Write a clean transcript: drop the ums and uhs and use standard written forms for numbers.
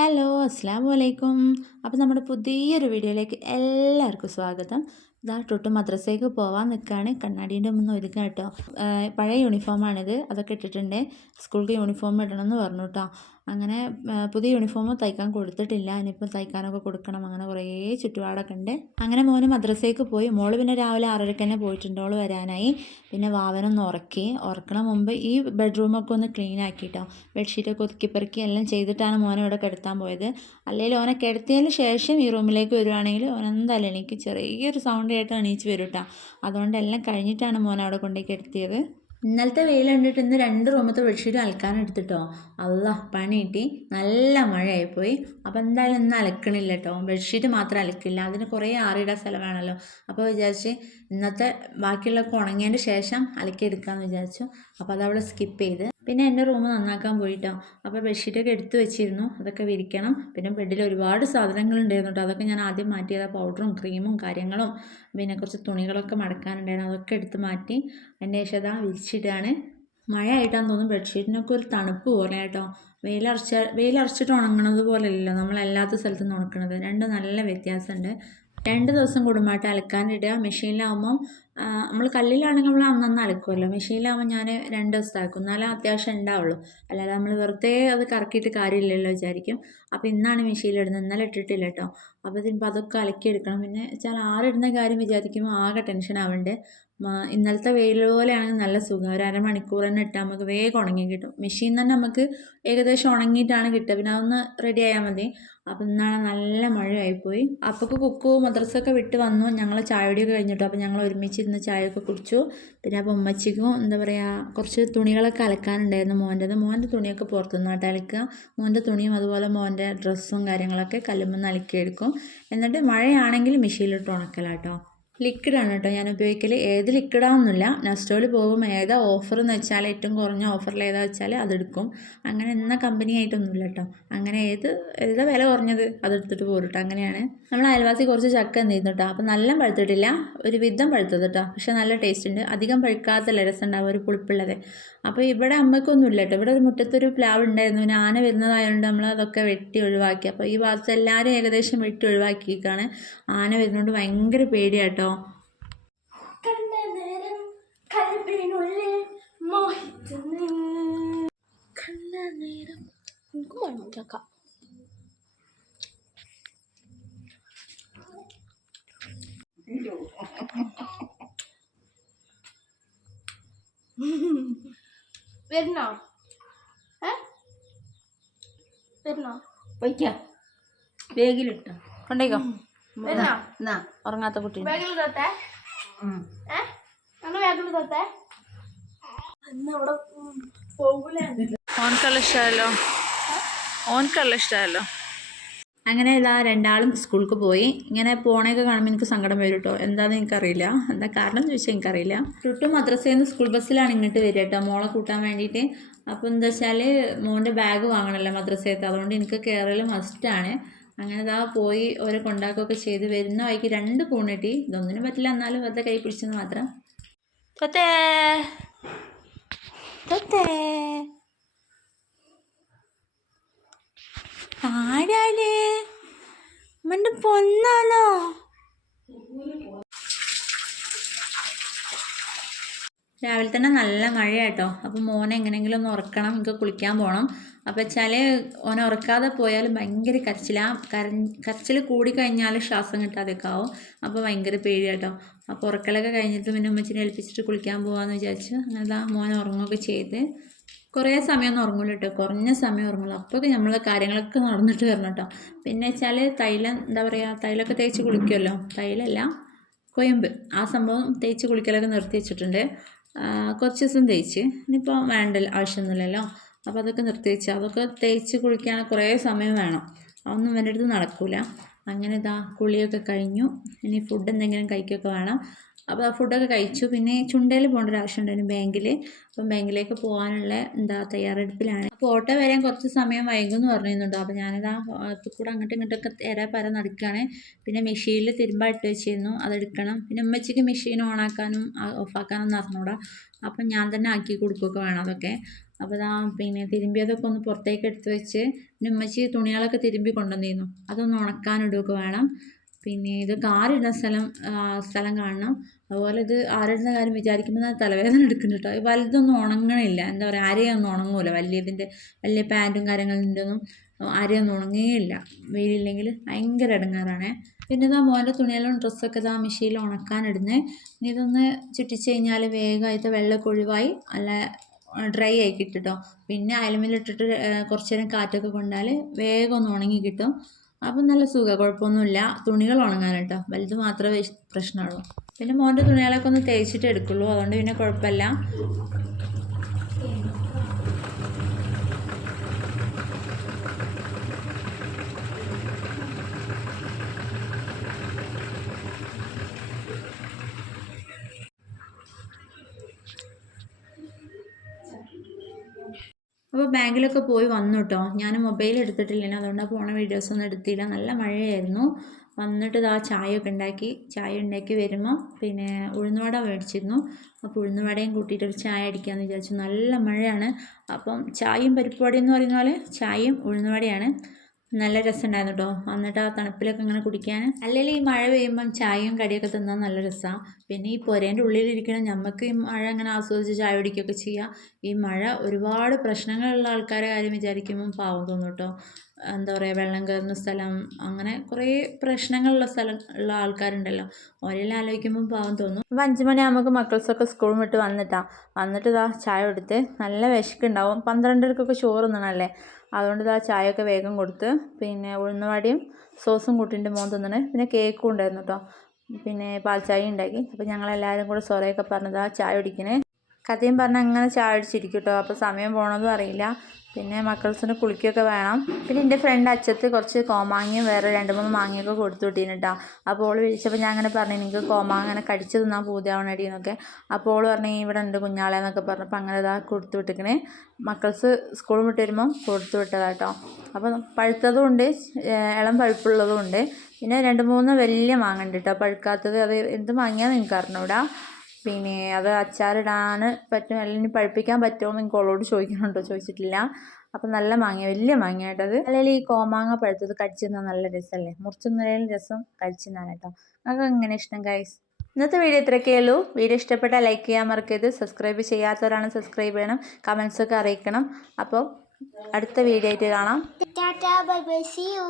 Hello അസ്സലാമു അലൈക്കും. അപ്പോൾ നമ്മുടെ പുതിയൊരു വീഡിയോയിലേക്ക് എല്ലാവർക്കും സ്വാഗതം. ഇതാ തൊട്ട് മദ്രസയ്ക്ക് പോകാൻ നിൽക്കുകയാണ്. കണ്ണാടീൻ്റെ മുന്നിൽ ഒരുങ്ങാം കേട്ടോ. പഴയ യൂണിഫോമാണിത്, അതൊക്കെ ഇട്ടിട്ടുണ്ട്. സ്കൂൾക്ക് യൂണിഫോം ഇടണമെന്ന് പറഞ്ഞു കേട്ടോ. അങ്ങനെ പുതിയ യൂണിഫോം തയ്ക്കാൻ കൊടുത്തിട്ടില്ല, ഇനിയിപ്പോൾ തയ്ക്കാനൊക്കെ കൊടുക്കണം. അങ്ങനെ കുറേ ചുറ്റുപാടൊക്കെ ഉണ്ട്. അങ്ങനെ മോന് മദ്രസയ്ക്ക് പോയി. മോള് പിന്നെ രാവിലെ 6:30 തന്നെ പോയിട്ടുണ്ട്. ഓള് വരാനായി. പിന്നെ വാവനൊന്ന് ഉറക്കണ മുമ്പ് ഈ ബെഡ്റൂമൊക്കെ ഒന്ന് ക്ലീൻ ആക്കിയിട്ടോ. ബെഡ്ഷീറ്റൊക്കെ ഒതുക്കിപ്പെറുക്കി എല്ലാം ചെയ്തിട്ടാണ് മോനെ ഇവിടെ കിടത്താൻ പോയത്. അല്ലെങ്കിൽ ഓനെ കിടത്തിയതിന് ശേഷം ഈ റൂമിലേക്ക് വരുവാണെങ്കിൽ ഓനെന്തായാലും എനിക്ക് ചെറിയൊരു സൗണ്ട് കേട്ട് എണീച്ച് വരും കേട്ടോ. അതുകൊണ്ട് എല്ലാം കഴിഞ്ഞിട്ടാണ് മോനെ അവിടെ കൊണ്ടുപോയി കിടത്തിയത്. ഇന്നലത്തെ വെയിൽ കണ്ടിട്ട് ഇന്ന് 2 റൂമത്തെ ബെഡ്ഷീറ്റ് അലക്കാനെടുത്തിട്ടോ. അല്ലാ പണി കിട്ടി, നല്ല മഴയായിപ്പോയി. അപ്പോൾ എന്തായാലും ഇന്ന് അലക്കണില്ല കേട്ടോ. ബെഡ്ഷീറ്റ് മാത്രം അലക്കില്ല, അതിന് കുറേ ആറിയിടാൻ സ്ഥലം വേണമല്ലോ. അപ്പോൾ വിചാരിച്ച് ഇന്നത്തെ ബാക്കിയുള്ളതൊക്കെ ഉണങ്ങിയതിന് ശേഷം അലക്കിയെടുക്കാമെന്ന് വിചാരിച്ചു. അപ്പോൾ അതവിടെ സ്കിപ്പ് ചെയ്ത് പിന്നെ എൻ്റെ റൂം നന്നാക്കാൻ പോയിട്ടോ. അപ്പോൾ ബെഡ്ഷീറ്റൊക്കെ എടുത്ത് വെച്ചിരുന്നു, അതൊക്കെ വിരിക്കണം. പിന്നെ ബെഡിൽ ഒരുപാട് സാധനങ്ങളുണ്ടായിരുന്നു കേട്ടോ. അതൊക്കെ ഞാൻ ആദ്യം മാറ്റിയത്, പൗഡറും ക്രീമും കാര്യങ്ങളും പിന്നെ കുറച്ച് തുണികളൊക്കെ മടക്കാനുണ്ടായിരുന്നു. അതൊക്കെ എടുത്ത് മാറ്റി എൻ്റെ ശേഷം വിരിച്ചിട്ടാണ്. മഴയായിട്ടാന്ന് തോന്നുന്നു ബെഡ്ഷീറ്റിനൊക്കെ ഒരു തണുപ്പ് പോലെ കേട്ടോ. വെയിലറച്ചിട്ട് ഉണങ്ങണത് പോലെയല്ലോ നമ്മളല്ലാത്ത സ്ഥലത്ത് നിന്ന് ഉണക്കണത്. രണ്ടും നല്ല വ്യത്യാസമുണ്ട്. 2 ദിവസം കൂടുമ്പോട്ട് അലക്കാനിടുക. മെഷീനിലാവുമ്പം നമ്മൾ കല്ലിലാണെങ്കിൽ നമ്മൾ അന്നന്ന് അലക്കുമല്ലോ. മെഷീനിലാവുമ്പോൾ ഞാൻ 2 ദിവസത്തെ ആക്കും, എന്നാലേ അത്യാവശ്യം ഉണ്ടാവുള്ളൂ. അല്ലാതെ നമ്മൾ വെറുതെ അത് കറക്കിയിട്ട് കാര്യമില്ലല്ലോ വിചാരിക്കും. അപ്പോൾ ഇന്നാണ് മെഷീനിലിടുന്നത്, ഇന്നലെ ഇട്ടിട്ടില്ല കേട്ടോ. അപ്പോൾ ഇതിപ്പോൾ അതൊക്കെ അലക്കിയെടുക്കണം. പിന്നെ വെച്ചാൽ ആറിടുന്ന കാര്യം വിചാരിക്കുമ്പോൾ ആകെ ടെൻഷൻ ആവണ്ടേ. ഇന്നലത്തെ വെയിൽ പോലെയാണെങ്കിൽ നല്ല സുഖം, ഒരു അരമണിക്കൂർ തന്നെ ഇട്ടാൽ നമുക്ക് വേഗം ഉണങ്ങി കിട്ടും. മെഷീൻ തന്നെ നമുക്ക് ഏകദേശം ഉണങ്ങിയിട്ടാണ് കിട്ടുക, പിന്നെ അതൊന്ന് റെഡി ആയാൽ മതി. അപ്പം ഇന്നാണ് നല്ല മഴയായിപ്പോയി. അപ്പൊക്ക് കുക്കു മദ്രസയൊക്കെ വിട്ട് വന്നു. ഞങ്ങൾ ചായയുടെയൊക്കെ കഴിഞ്ഞിട്ടു. അപ്പോൾ ഞങ്ങൾ ഒരുമിച്ചിരുന്ന് ചായയൊക്കെ കുടിച്ചു. പിന്നെ അപ്പോൾ ഉമ്മച്ചിക്കും എന്താ പറയുക കുറച്ച് തുണികളൊക്കെ അലക്കാനുണ്ടായിരുന്നു മോൻ്റെ തുണിയൊക്കെ പുറത്തുനിന്നായിട്ട് അലക്കുക. മോൻ്റെ തുണിയും അതുപോലെ മോൻ്റെ ഡ്രസ്സും കാര്യങ്ങളൊക്കെ കല്ലുമെന്ന് അലക്കിയെടുക്കും. എന്നിട്ട് മഴയാണെങ്കിൽ മെഷീനിലിട്ട് ഉണക്കലാട്ടോ. ലിക്വിഡാണ് കേട്ടോ ഞാൻ ഉപയോഗിക്കൽ. ഏത് ലിക്വിഡാണെന്നില്ല, നെസ്റ്റോയിൽ പോകുമ്പോൾ ഏതാ ഓഫർ എന്ന് വെച്ചാൽ ഏറ്റവും കുറഞ്ഞ ഓഫറിൽ ഏതാ വെച്ചാൽ അതെടുക്കും. അങ്ങനെ ഇന്ന കമ്പനി ആയിട്ടൊന്നുമില്ല കേട്ടോ. അങ്ങനെ ഏതാ വില കുറഞ്ഞത് അതെടുത്തിട്ട് പോരും കേട്ടോ. അങ്ങനെയാണ്. നമ്മൾ അയൽവാസി കുറച്ച് ചക്ക എന്തിരുന്നു കേട്ടോ. അപ്പോൾ നല്ല പഴുത്തിട്ടില്ല, ഒരു വിധം പഴുത്തത് കേട്ടോ. പക്ഷെ നല്ല ടേസ്റ്റ് ഉണ്ട്. അധികം പഴുക്കാത്തല്ല രസം ഉണ്ടാവും, ഒരു പുളിപ്പുള്ളത്. അപ്പോൾ ഇവിടെ അമ്മയ്ക്കൊന്നുമില്ല കേട്ടോ. ഇവിടെ ഒരു മുറ്റത്തൊരു പ്ലാവ് ഉണ്ടായിരുന്നു, പിന്നെ ആന വരുന്നതായതുകൊണ്ട് നമ്മൾ അതൊക്കെ വെട്ടി ഒഴിവാക്കി. അപ്പോൾ ഈ ഭാഗത്ത് എല്ലാവരും ഏകദേശം വെട്ടി ഒഴിവാക്കിയേക്കാണ്. ആന വരുന്നതുകൊണ്ട് ഭയങ്കര പേടിയാട്ടോ. വരുന്നോ വരുന്നോ വയ്ക്കാം, ബാഗിലിട്ടോ കൊണ്ടേക്കോ. വരുന്നോ ഉറങ്ങാത്ത കുട്ടി ബാഗിൽ തൊട്ടേ ബാഗിൽ തൊട്ടേ അവിടെ പോകൂലേ. ഓൻക്കല്ല ഇഷ്ടമല്ലോ. അങ്ങനെ ഇതാ രണ്ടാളും സ്കൂൾക്ക് പോയി. ഇങ്ങനെ പോണേക്കെ കാണുമ്പോൾ എനിക്ക് സങ്കടം വരും കേട്ടോ. എന്താണെന്ന് എനിക്കറിയില്ല, എന്താ കാരണം എന്ന് ചോദിച്ചാൽ എനിക്കറിയില്ല. തൊട്ടും മദ്രസയിൽ നിന്ന് സ്കൂൾ ബസ്സിലാണ് ഇങ്ങോട്ട് വരിക കേട്ടോ, മോളെ കൂട്ടാൻ വേണ്ടിയിട്ട്. അപ്പോൾ എന്താ വെച്ചാൽ മോൻ്റെ ബാഗ് വാങ്ങണമല്ലോ മദ്രസയത്ത്, അതുകൊണ്ട് എനിക്ക് കയറൽ മസ്റ്റാണ്. അങ്ങനെ ഇതാ പോയി ഓരോ കൊണ്ടാക്കുകയൊക്കെ ചെയ്ത് വരുന്ന വഴിക്ക് 2 പൂൺ കിട്ടി. ഇതൊന്നിനും പറ്റില്ല, എന്നാലും വെറുതെ കൈ പിടിച്ചെന്ന് മാത്രം. ആരാല് മൻ്റെ പൊന്നാണോ? രാവിലെ തന്നെ നല്ല മഴയാട്ടോ. അപ്പോൾ മോനെ എങ്ങനെയെങ്കിലും ഒന്ന് ഉറക്കണം, എനിക്ക് കുളിക്കാൻ പോകണം. അപ്പോൾ വെച്ചാൽ ഓനെ ഉറക്കാതെ പോയാലും ഭയങ്കര കരച്ചിൽ കൂടിക്കഴിഞ്ഞാൽ ശ്വാസം കിട്ടാതെയൊക്കെ ആവും. അപ്പോൾ ഭയങ്കര പേടിയാട്ടോ. അപ്പോൾ ഉറക്കലൊക്കെ കഴിഞ്ഞിട്ട് പിന്നെ ഉമ്മച്ചിനെ ഏൽപ്പിച്ചിട്ട് കുളിക്കാൻ പോകാമെന്ന് വിചാരിച്ചു. അങ്ങനെ മോനെ ഉറങ്ങുകയൊക്കെ ചെയ്ത്. കുറേ സമയമൊന്നും ഉറങ്ങില്ല കേട്ടോ, കുറഞ്ഞ സമയം ഉറങ്ങുള്ളൂ. അപ്പോഴൊക്കെ നമ്മൾ കാര്യങ്ങളൊക്കെ നടന്നിട്ട് വരണം കേട്ടോ. പിന്നെ വെച്ചാൽ എന്താ പറയുക, തൈലൊക്കെ തേച്ച് കുളിക്കുമല്ലോ, തൈലല്ല കൊയമ്പ്, ആ സംഭവം തേച്ച് കുളിക്കലൊക്കെ നിർത്തി വെച്ചിട്ടുണ്ട്. കുറച്ച് ദിവസം തേച്ച്, ഇനിയിപ്പോൾ ആവശ്യമൊന്നുമില്ലല്ലോ. അപ്പോൾ അതൊക്കെ നിർത്തി വെച്ച്, അതൊക്കെ തേച്ച് കുളിക്കുകയാണെങ്കിൽ കുറേ സമയം വേണം, അതൊന്നും എൻ്റെ അടുത്ത് നടക്കില്ല. അങ്ങനെ ഇതാ കുളിയൊക്കെ കഴിഞ്ഞു. ഇനി ഫുഡ് എന്തെങ്കിലും കഴിക്കുകയൊക്കെ വേണം. അപ്പോൾ ആ ഫുഡൊക്കെ കഴിച്ചു. പിന്നെ ചുണ്ടയിൽ പോകേണ്ട ഒരു ആവശ്യം ഉണ്ടായിരുന്നു ബാങ്കിൽ. അപ്പം ബാങ്കിലേക്ക് പോകാനുള്ള തയ്യാറെടുപ്പിലാണ്. അപ്പോൾ ഓട്ടോ വരാൻ കുറച്ച് സമയം വൈകുമെന്ന് പറഞ്ഞിരുന്നുണ്ടോ. അപ്പോൾ ഞാനിതാ കൂടെ അങ്ങോട്ടും ഇങ്ങോട്ടൊക്കെ പര നടക്കുകയാണ്. പിന്നെ മെഷീനിൽ തിരുമ്പാൻ ഇട്ട് വെച്ചിരുന്നു, അതെടുക്കണം. പിന്നെ ഉമ്മച്ചിക്ക് മെഷീൻ ഓണാക്കാനും ഓഫാക്കാനും അറിഞ്ഞൂടാ. അപ്പം ഞാൻ തന്നെ ആക്കി കൊടുക്കുകയൊക്കെ വേണം അതൊക്കെ. അപ്പോൾ ഇതാ പിന്നെ തിരുമ്പിയതൊക്കെ ഒന്ന് പുറത്തേക്ക് എടുത്ത് വെച്ച് പിന്നെ ഉമ്മച്ചി തുണികളൊക്കെ തിരുമ്പി കൊണ്ടുവന്നിരുന്നു, അതൊന്ന് ഉണക്കാനിടുകയൊക്കെ വേണം. പിന്നെ ഇത് കാറിടുന്ന സ്ഥലം കാണണം. അതുപോലെ ഇത് ആറിടുന്ന കാര്യം വിചാരിക്കുമ്പോൾ തലവേദന എടുക്കുന്നുണ്ട് കേട്ടോ. വലുതൊന്നും ഉണങ്ങണില്ല, എന്താ പറയുക, അരയൊന്നും ഉണങ്ങൂല. വലിയ പാൻറ്റും കാര്യങ്ങളിൻ്റെ ഒന്നും അരയൊന്നും ഉണങ്ങുകയില്ല വെയിലില്ലെങ്കിൽ. ഭയങ്കര ഇടങ്ങാറാണേ. പിന്നെ ഇതാ മോൻ്റെ തുണിയെല്ലാം ഡ്രസ്സൊക്കെ ഇതാ മെഷീനിൽ ഉണക്കാനിടുന്നത്. ഇനി ഇതൊന്ന് ചുറ്റിച്ച് കഴിഞ്ഞാൽ വേഗമായിട്ട് വെള്ളമൊക്കെ ഒഴിവായി നല്ല ഡ്രൈ ആയി കിട്ടും കേട്ടോ. പിന്നെ അയലുമേലിട്ടിട്ട് കുറച്ച് നേരം കാറ്റൊക്കെ കൊണ്ടാൽ വേഗം ഒന്ന് ഉണങ്ങി കിട്ടും. അപ്പം നല്ല സുഖം, കുഴപ്പമൊന്നുമില്ല. തുണികൾ ഉണങ്ങാൻ കേട്ടോ, വലുത് മാത്രമേ പ്രശ്നമുള്ളൂ. പിന്നെ മോൻ്റെ തുണികളൊക്കെ ഒന്ന് തേച്ചിട്ട് എടുക്കുള്ളൂ, അതുകൊണ്ട് പിന്നെ കുഴപ്പമില്ല. അപ്പോൾ ബാങ്കിലൊക്കെ പോയി വന്നു കേട്ടോ. ഞാൻ മൊബൈൽ എടുത്തിട്ടില്ല, അതുകൊണ്ട് പോണ വീഡിയോസൊന്നും എടുത്തില്ല. നല്ല മഴയായിരുന്നു. വന്നിട്ട് ഇതാ ചായ ഉണ്ടാക്കി വരുമ്പോൾ പിന്നെ ഉഴുന്നുവട മേടിച്ചിരുന്നു. അപ്പോൾ ഉഴുന്നുവടയും കൂട്ടിയിട്ടൊരു ചായ അടിക്കാമെന്ന് വിചാരിച്ചു. നല്ല മഴയാണ്, അപ്പം ചായയും പരിപ്പ് വടയും എന്ന് പറയുന്ന പോലെ ചായയും ഉഴുന്നുവടയാണ്. നല്ല രസമുണ്ടായിരുന്നു കേട്ടോ. വന്നിട്ട് ആ തണുപ്പിലൊക്കെ ഇങ്ങനെ കുടിക്കാൻ. അല്ലെങ്കിൽ ഈ മഴ പെയ്യുമ്പം ചായയും കടിയൊക്കെ തിന്നാൻ നല്ല രസമാണ്. പിന്നെ ഈ പുരേൻ്റെ ഉള്ളിലിരിക്കണം നമുക്ക് ഈ മഴ അങ്ങനെ ആസ്വദിച്ച് ചായ കുടിക്കുകയൊക്കെ ചെയ്യാം. ഈ മഴ ഒരുപാട് പ്രശ്നങ്ങളുള്ള ആൾക്കാരെ കാര്യം വിചാരിക്കുമ്പം പാവം തോന്നും കേട്ടോ. എന്താ പറയുക, വെള്ളം കയറുന്ന സ്ഥലം, അങ്ങനെ കുറേ പ്രശ്നങ്ങളുള്ള ഉള്ള ആൾക്കാരുണ്ടല്ലോ, അവരെല്ലാം ആലോചിക്കുമ്പം പാവം തോന്നും. അപ്പോൾ 5 മണിയാകുമ്പോൾ മക്കൾസൊക്കെ സ്കൂൾ വിട്ട് വന്നിട്ട് ഇതാ ചായ കൊടുത്ത്. നല്ല വിശക്കുണ്ടാവും, 12:30 ചോറ് തിന്നണമല്ലേ, അതുകൊണ്ട് ഇതാ ചായയൊക്കെ വേഗം കൊടുത്ത്. പിന്നെ ഉഴുന്നുവടയും സോസും കൂട്ടിൻ്റെ മോൻ തിന്നണേ. പിന്നെ കേക്കും ഉണ്ടായിരുന്നു കേട്ടോ. പിന്നെ പാൽ ചായ ഉണ്ടാക്കി. അപ്പോൾ ഞങ്ങളെല്ലാവരും കൂടെ സൊറയൊക്കെ പറഞ്ഞതാ ചായ കുടിക്കണേ. കഥയും പറഞ്ഞ് അങ്ങനെ ചായ അടിച്ചിരിക്കും കേട്ടോ. അപ്പോൾ സമയം പോകണതും അറിയില്ല. പിന്നെ മക്കൾസിന് കുളിക്കുകയൊക്കെ വേണം. പിന്നെ എൻ്റെ ഫ്രണ്ട് അച്ഛത്ത് കുറച്ച് കോമാങ്ങയും വേറെ 2-3 മാങ്ങയൊക്കെ കൊടുത്തു വിട്ടീന് കേട്ടോ. അപ്പോൾ ഓൾ വിളിച്ചപ്പോൾ ഞാൻ അങ്ങനെ പറഞ്ഞു, എനിക്ക് കോമാങ്ങ അങ്ങനെ കടിച്ച് തിന്നാൻ പൂതിയാവണടി എന്നൊക്കെ. അപ്പോൾ ഓൾ പറഞ്ഞു ഇവിടെ ഉണ്ട് കുഞ്ഞാളെ എന്നൊക്കെ പറഞ്ഞപ്പോൾ അങ്ങനെ ഇതാ കൊടുത്തു വിട്ടിക്കണേ. മക്കൾസ് സ്കൂൾ വിട്ട് വരുമ്പം കൊടുത്തു വിട്ടതാട്ടോ. അപ്പോൾ പഴുത്തതും ഉണ്ട്, ഇളം പഴുപ്പുള്ളതും ഉണ്ട്. പിന്നെ 2-3 വലിയ മാങ്ങ ഉണ്ട് കേട്ടോ, പഴുക്കാത്തത്. അത് എന്ത് മാങ്ങയാന്ന് എനിക്ക് അറിഞ്ഞൂടാ. പിന്നെ അത് അച്ചാറിടാൻ പറ്റും, അല്ലെങ്കിൽ പഴുപ്പിക്കാൻ പറ്റുമോ എന്ന് എനിക്ക് ഓളോട് ചോദിക്കണുണ്ടോ, ചോദിച്ചിട്ടില്ല. അപ്പം നല്ല മാങ്ങ, വലിയ മാങ്ങ കേട്ടത്. അല്ലെങ്കിൽ ഈ കോമാങ്ങ പഴുത്തത് കടിച്ചു തിന്നാൻ നല്ല രസമല്ലേ, മുറിച്ചുന്നതിലും രസം കടിച്ചു തിന്നാൻ കേട്ടോ. നമുക്ക് എങ്ങനെ ഇഷ്ടം ഗൈസ്. ഇന്നത്തെ വീഡിയോ ഇത്രയൊക്കെയേ ഉള്ളൂ. വീഡിയോ ഇഷ്ടപ്പെട്ടാൽ ലൈക്ക് ചെയ്യാൻ മറക്കരുത്. സബ്സ്ക്രൈബ് ചെയ്യാത്തവരാണ് സബ്സ്ക്രൈബ് ചെയ്യണം, കമൻസൊക്കെ അറിയിക്കണം. അപ്പോൾ അടുത്ത വീഡിയോ ആയിട്ട് കാണാം. Tata bye bye, see U.